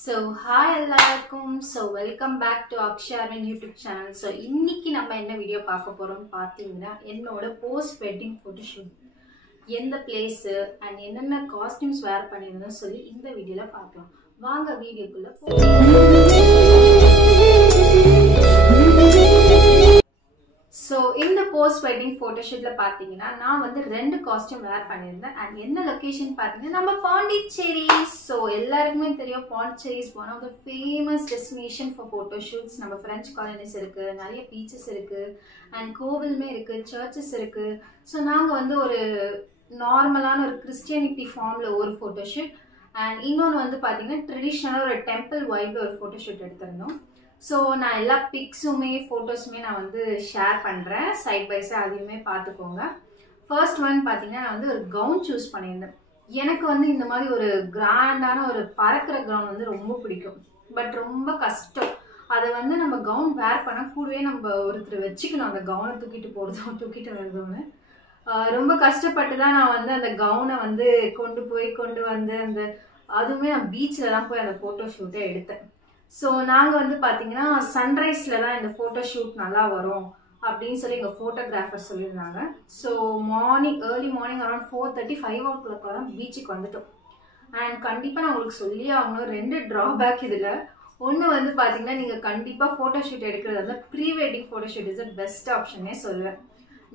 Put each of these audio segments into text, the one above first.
So hi எல்லாருக்கும். So welcome back to Aksharvan YouTube channel. So இன்னைக்கு நம்ம என்ன வீடியோ பார்க்க போறோம் பாத்தீங்கன்னா என்னோட போஸ்ட் வெட்டிங் photoshoot எந்த பிளேஸ் and என்னென்ன காஸ்டியூம்ஸ் வேர் பண்ணிருந்தேன்னு சொல்லி இந்த வீடியோல பார்க்கலாம். வாங்க வீடியோக்குள்ள போலாம். So in the post wedding photoshoot la pathina na vandu rendu costume wear pannirundhen and enna location pathina nama Pondicherry. So ellarkume theriyum Pondicherry is one of the famous destination for photoshoots. Nama French colonies irukku, nariya beaches irukku and kovilme irukku, churches irukku. So naanga vandu oru normalana oru Christianity form la oru photoshoot and innonu vandu pathina traditional oru temple vibe oru photoshoot eduthirundom. So நான் எல்லா பிக்ஸுமே ஃபோட்டோஸுமே நான் வந்து share பண்ணுறேன் side by side, அதையுமே பார்த்துக்கோங்க. First one பார்த்தீங்கன்னா நான் வந்து ஒரு கவுன் சூஸ் பண்ணியிருந்தேன். எனக்கு வந்து இந்த மாதிரி ஒரு கிராண்டான ஒரு பறக்கிற கவுன் வந்து ரொம்ப பிடிக்கும், பட் ரொம்ப கஷ்டம். அதை வந்து நம்ம கவுன் வேர் பண்ண கூடவே நம்ம ஒருத்தர் வச்சுக்கணும், அந்த கவுனை தூக்கிட்டு போகிறதும் தூக்கிட்டு வருதுன்னு. ரொம்ப கஷ்டப்பட்டு தான் நான் வந்து அந்த கவுனை வந்து கொண்டு வந்து அதுவுமே நான் பீச்சில் தான் போய் அந்த ஃபோட்டோ ஷூட்டை எடுத்தேன். ஸோ நாங்கள் வந்து பார்த்தீங்கன்னா சன்ரைஸில் தான் இந்த ஃபோட்டோ ஷூட் நல்லா வரும் அப்படின்னு சொல்லி எங்கள் ஃபோட்டோகிராஃபர் சொல்லியிருந்தாங்க. So early morning around 4:30 5 o'clock தான் பீச்சுக்கு வந்துட்டோம். அண்ட் கண்டிப்பாக நான் உங்களுக்கு சொல்லி அவங்க 2 ட்ராபேக் இதில். ஒன்று வந்து பார்த்தீங்கன்னா நீங்கள் கண்டிப்பாக ஃபோட்டோ ஷூட் எடுக்கிறது வந்து pre wedding photo shoot is best ஆப்ஷனே சொல்லுவேன்.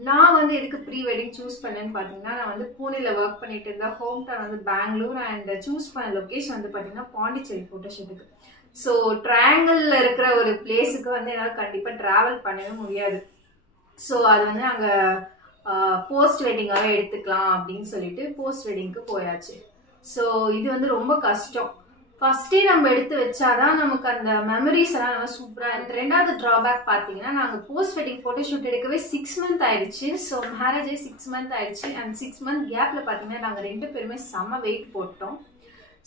நான் வந்து எதுக்கு ப்ரீ வெட்டிங் சூஸ் பண்ணேன்னு பார்த்தீங்கன்னா, நான் வந்து பூனேல ஒர்க் பண்ணிட்டு இருந்தேன், ஹோம் டவுன் வந்து பெங்களூர் அண்ட் சூஸ் பண்ண லொக்கேஷன் வந்து பார்த்தீங்கன்னா பாண்டிச்சேரி ஃபோட்டோ ஷூட்டுக்கு. ஸோ ட்ரையாங்கிளில் இருக்கிற ஒரு பிளேஸுக்கு வந்து என்னால் கண்டிப்பாக ட்ராவல் பண்ணவே முடியாது. ஸோ அது வந்து நாங்கள் போஸ்ட் வெட்டிங்காகவே எடுத்துக்கலாம் அப்படின்னு சொல்லிட்டு போஸ்ட் வெட்டிங்க்கு போயாச்சு. ஸோ இது வந்து ரொம்ப கஷ்டம். ஃபர்ஸ்டே நம்ம எடுத்து வச்சாதான் நமக்கு அந்த மெமரிஸ் எல்லாம் நல்லா சூப்பராக. ரெண்டாவது ட்ராபேக் பார்த்தீங்கன்னா, நாங்கள் போஸ்ட் வெட்டிங் ஃபோட்டோ ஷூட் எடுக்கவே 6 months ஆயிடுச்சு. ஸோ மேரேஜே 6 months ஆயிடுச்சு அண்ட் 6 month கேப்பில் பார்த்தீங்கன்னா நாங்கள் 2 பேருமே செம்ம வெயிட் போட்டோம்.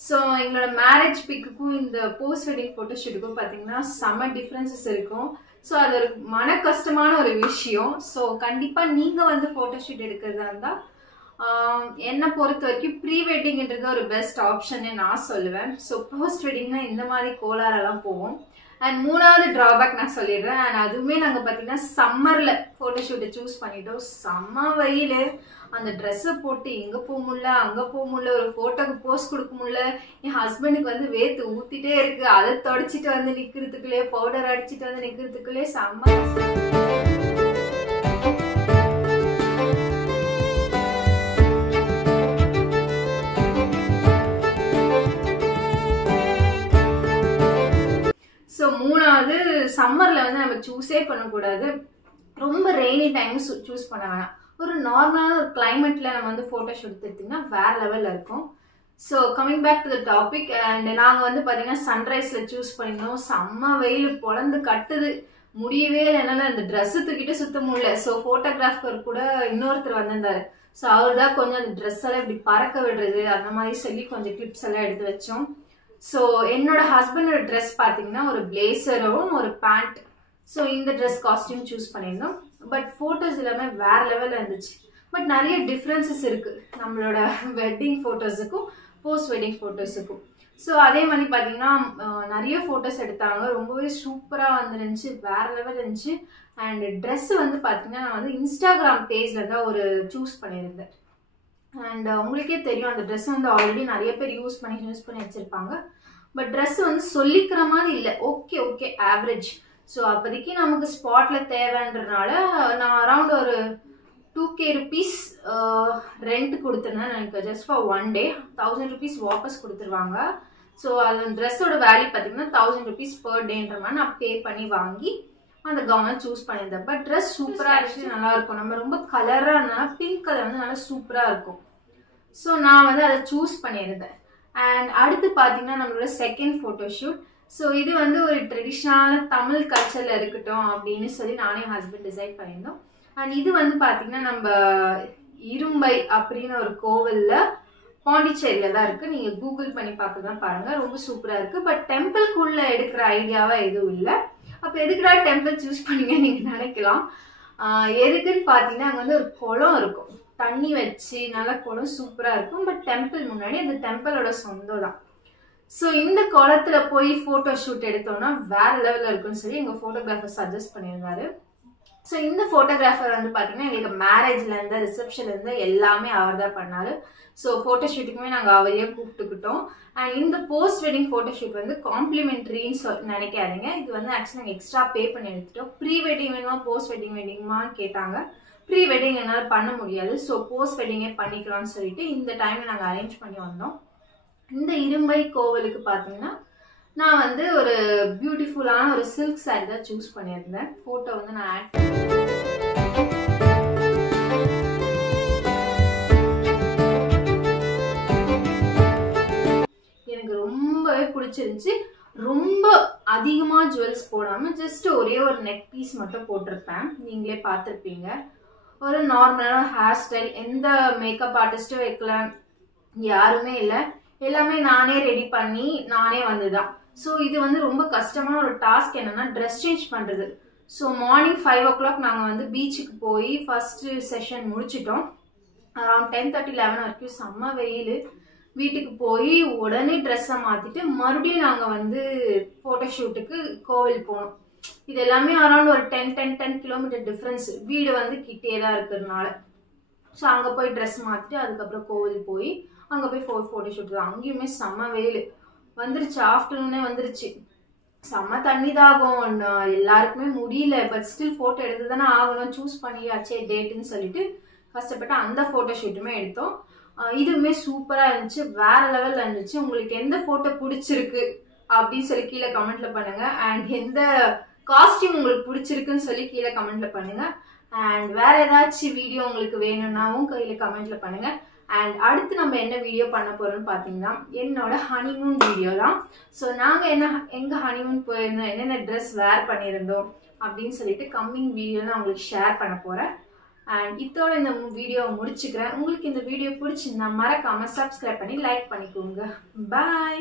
ஸோ எங்களோட மேரேஜ் பிக்குக்கும் இந்த போஸ்ட் வெட்டிங் ஃபோட்டோ ஷூட்டுக்கும் பார்த்தீங்கன்னா செம்ம டிஃப்ரென்சஸ் இருக்கும். ஸோ அது ஒரு மன கஷ்டமான ஒரு விஷயம். ஸோ கண்டிப்பாக நீங்கள் வந்து ஃபோட்டோ ஷூட் எடுக்கிறதா இருந்தால் என்னை பொறுத்த வரைக்கும் ப்ரீ வெட்டிங்ன்றது ஒரு பெஸ்ட் ஆப்ஷன்னு நான் சொல்லுவேன். ஸோ போஸ்ட் வெட்டிங்னா இந்த மாதிரி கோளாரெல்லாம் போவோம். அண்ட் மூணாவது ட்ராபேக் நான் சொல்லிடுறேன். அண்ட் அதுவுமே நாங்கள் பார்த்தீங்கன்னா சம்மரில் ஃபோட்டோ ஷூட்டை சூஸ் பண்ணிட்டோம். செம்ம வெயில், அந்த ட்ரெஸ்ஸை போட்டு இங்கே போக முடியல அங்கே போக முடியல, ஒரு ஃபோட்டோக்கு போஸ்ட் கொடுக்க முடியல. என் ஹஸ்பண்டுக்கு வந்து வேர்த்து ஊற்றிட்டே இருக்கு, அதை தொடச்சிட்டு வந்து நிற்கிறதுக்குள்ளே, பவுடர் அடிச்சுட்டு வந்து நிற்கிறதுக்குள்ளே செம்ம கஷ்டம். ஸோ மூணாவது, சம்மரில் வந்து நம்ம சூஸே பண்ணக்கூடாது, ரொம்ப ரெய்னி டைம் சூஸ் பண்ண வேணாம். ஒரு நார்மலான ஒரு கிளைமேட்டில் நம்ம வந்து ஃபோட்டோ ஷூட் எடுத்துட்டிங்கன்னா வேறு லெவலில் இருக்கும். So coming back to the topic, and நாங்கள் வந்து பார்த்தீங்கன்னா சன்ரைஸில் சூஸ் பண்ணியிருந்தோம். செம்ம வெயில் பொழந்து கட்டுது, முடியவே இல்லைனால அந்த ட்ரெஸ்ஸு தூக்கிட்டு சுத்த முடியல. ஸோ ஃபோட்டோகிராஃபர் கூட இன்னொருத்தர் வந்திருந்தாரு. ஸோ அவர் தான் கொஞ்சம் அந்த ட்ரெஸ் எல்லாம் இப்படி பறக்க விடுறது அந்த மாதிரி சொல்லி கொஞ்சம் கிளிப்ஸ் எல்லாம் எடுத்து வச்சோம். ஸோ என்னோட ஹஸ்பண்டோட ட்ரெஸ் பார்த்தீங்கன்னா ஒரு பிளேசரும் ஒரு பேண்ட். ஸோ இந்த ட்ரெஸ் காஸ்டியூம் சூஸ் பண்ணியிருந்தோம். பட் ஃபோட்டோஸ் எல்லாமே வேற லெவலில் இருந்துச்சு. பட் நிறைய டிஃப்ரென்சஸ் இருக்கு நம்மளோட வெட்டிங் ஃபோட்டோஸுக்கும் போஸ்ட் வெட்டிங் ஃபோட்டோஸுக்கும். ஸோ அதே மாதிரி பார்த்தீங்கன்னா நிறைய ஃபோட்டோஸ் எடுத்தாங்க, ரொம்பவே சூப்பராக வந்துருந்துச்சு, வேற லெவல் இருந்துச்சு. அண்ட் ட்ரெஸ் வந்து பார்த்தீங்கன்னா நான் வந்து இன்ஸ்டாகிராம் பேஜில் தான் ஒரு சூஸ் பண்ணியிருந்தேன். அண்ட் உங்களுக்கே தெரியும் அந்த ட்ரெஸ் வந்து ஆல்ரெடி நிறைய பேர் யூஸ் பண்ணி வச்சிருப்பாங்க. பட் ட்ரெஸ் வந்து சொல்லிக்கிற மாதிரி இல்லை, ஓகே ஆவரேஜ். ஸோ அப்போதைக்கு நமக்கு ஸ்பாட்ல தேவைன்றதுனால நான் அரௌண்ட் ஒரு 2K rupees ரெண்ட் கொடுத்துருந்தேன். எனக்கு ஜஸ்ட் ஃபார் 1 day 1000 rupees வாபஸ் கொடுத்துருவாங்க. ஸோ அது ட்ரெஸ்ஸோட வேல்யூ பார்த்தீங்கன்னா 1000 rupees per dayன்ற மாதிரி நான் பே பண்ணி வாங்கி அந்த கவுனை சூஸ் பண்ணியிருந்தேன். பட் ட்ரெஸ் சூப்பராக இருந்துச்சு, நல்லா இருக்கும். நம்ம ரொம்ப கலராக பிங்க் கலர் வந்து நல்லா சூப்பராக இருக்கும். ஸோ நான் வந்து அதை சூஸ் பண்ணியிருந்தேன். அண்ட் அடுத்து பார்த்தீங்கன்னா நம்மளோட செகண்ட் ஃபோட்டோ ஷூட். ஸோ இது வந்து ஒரு ட்ரெடிஷ்னலான தமிழ் கல்ச்சரில் இருக்கட்டும் அப்படின்னு சொல்லி நானே ஹஸ்பண்ட் டிசைட் பண்ணியிருந்தோம். அண்ட் இது வந்து பார்த்தீங்கன்னா நம்ம இரும்பை அப்படின்னு ஒரு கோவிலில் பாண்டிச்சேரியில் தான் இருக்குது. நீங்கள் கூகுள் பண்ணி பார்த்து தான் பாருங்கள், ரொம்ப சூப்பராக இருக்குது. பட் டெம்பிள்குள்ளே எடுக்கிற ஐடியாவாக எதுவும் இல்லை. அப்போ எதுக்குடா டெம்பிள் சூஸ் பண்ணீங்க நீங்கள் நினைக்கலாம். எதுக்குன்னு பார்த்தீங்கன்னா அங்கே வந்து ஒரு குளம் இருக்கும், தண்ணி வச்சு நல்ல குளம் சூப்பராக இருக்கும். பட் டெம்பிள் முன்னாடி அந்த டெம்பிளோட சொந்தம் தான். ஸோ இந்த காலத்துல போய் போட்டோ ஷூட் எடுத்தோம்னா வேற லெவல்ல இருக்குன்னு சொல்லி எங்க போட்டோகிராஃபர் சஜஸ்ட் பண்ணியிருந்தாரு. ஸோ இந்த போட்டோகிராஃபர் வந்து பாத்தீங்கன்னா எங்களுக்கு மேரேஜ்ல இருந்து ரிசப்ஷன்ல இருந்து எல்லாமே அவர் தான் பண்ணாரு. ஸோ போட்டோ ஷூட்டுக்குமே நாங்கள் அவரையே கூப்பிட்டுக்கிட்டோம். அண்ட் இந்த போஸ்ட் வெட்டிங் போட்டோ ஷூட் வந்து காம்ப்ளிமெண்ட்ரின்னு நினைக்காதீங்க. இது வந்து ஆக்சுவலி நாங்கள் எக்ஸ்ட்ரா பே பண்ணி எடுத்துட்டோம். ப்ரீ வெட்டிங் வேணுமா போஸ்ட் வெட்டிங் வேணுமான்னு கேட்டாங்க. ப்ரீ வெட்டிங் என்னால் பண்ண முடியாது, ஸோ போஸ்ட் வெட்டிங்கே பண்ணிக்கலாம்னு சொல்லிட்டு இந்த டைம்ல நாங்கள் அரேஞ்ச் பண்ணி வந்தோம். இந்த இரும்பை கோவிலுக்கு பார்த்தீங்கன்னா நான் வந்து ஒரு பியூட்டிஃபுல்லான ஒரு சில்க் சாரி தான் சூஸ் பண்ணியிருந்தேன். ஃபோட்டோ வந்து நான் ஆட் எனக்கு ரொம்பவே பிடிச்சிருந்துச்சு. ரொம்ப அதிகமாக ஜுவல்ஸ் போடாமல் ஜஸ்ட் ஒரே ஒரு நெக் பீஸ் மட்டும் போட்டிருப்பேன். நீங்களே பார்த்துருப்பீங்க. ஒரு நார்மலான ஹேர் ஸ்டைல், எந்த மேக்கப் ஆர்டிஸ்ட்டும் வைக்கல, யாருமே இல்லை, எல்லாமே நானே ரெடி பண்ணி நானே வந்துதான். ஸோ இது வந்து ரொம்ப கஷ்டமான ஒரு டாஸ்க். என்னன்னா ட்ரெஸ் சேஞ்ச் பண்ணுறது. ஸோ மார்னிங் 5 o'clock நாங்கள் வந்து பீச்சுக்கு போய் ஃபர்ஸ்ட் செஷன் முடிச்சிட்டோம். அரௌண்ட் 10:30 11 வரைக்கும் செம்ம வெயில். வீட்டுக்கு போய் உடனே ட்ரெஸ்ஸை மாற்றிட்டு மறுபடியும் நாங்கள் வந்து ஃபோட்டோ ஷூட்டுக்கு கோவில் போனோம். இது எல்லாமே அரௌண்ட் ஒரு 10 கிலோமீட்டர் டிஃப்ரென்ஸ். வீடு வந்து கிட்டே தான் இருக்கிறதுனால ஸோ அங்கே போய் ட்ரெஸ் மாற்றிட்டு அதுக்கப்புறம் கோவில் போய் அங்கே போய் ஃபோட்டோ ஷூட் தான். அங்கேயுமே செம்ம வெயில் வந்துருச்சு. ஆஃப்டர்நூனே வந்துருச்சு. செம்ம தண்ணி தாகும். எல்லாருக்குமே முடியல. பட் ஸ்டில் ஃபோட்டோ எடுத்து தானே ஆகணும். சூஸ் பண்ணியாச்சே டேட்டுன்னு சொல்லிட்டு கஷ்டப்பட்டு அந்த ஃபோட்டோ ஷூட்டுமே எடுத்தோம். இதுவுமே சூப்பராக இருந்துச்சு, வேற லெவலில் இருந்துச்சு. உங்களுக்கு எந்த ஃபோட்டோ பிடிச்சிருக்கு அப்படின்னு சொல்லி கீழே கமெண்ட்ல பண்ணுங்க. அண்ட் எந்த காஸ்டியூம் உங்களுக்கு பிடிச்சிருக்குன்னு சொல்லி கீழே கமெண்ட்ல பண்ணுங்க. அண்ட் வேற ஏதாச்சும் வீடியோ உங்களுக்கு வேணும்னாவும் கீழே கமெண்ட்ல பண்ணுங்க. அண்ட் அடுத்து நம்ம என்ன வீடியோ பண்ண போறோம்னு பார்த்தீங்கன்னா என்னோட ஹனிமூன் வீடியோ தான். ஸோ நாங்கள் எங்க ஹனிமூன் போயிருந்தோம், என்னென்ன ட்ரெஸ் வேர் பண்ணியிருந்தோம் அப்படின்னு சொல்லிட்டு கம்மிங் வீடியோ நான் உங்களுக்கு ஷேர் பண்ண போறேன். அண்ட் இதோட இந்த வீடியோவை முடிச்சுக்கிறேன். உங்களுக்கு இந்த வீடியோ பிடிச்சிருந்தா மறக்காம சப்ஸ்கிரைப் பண்ணி லைக் பண்ணிக்கோங்க. பாய்.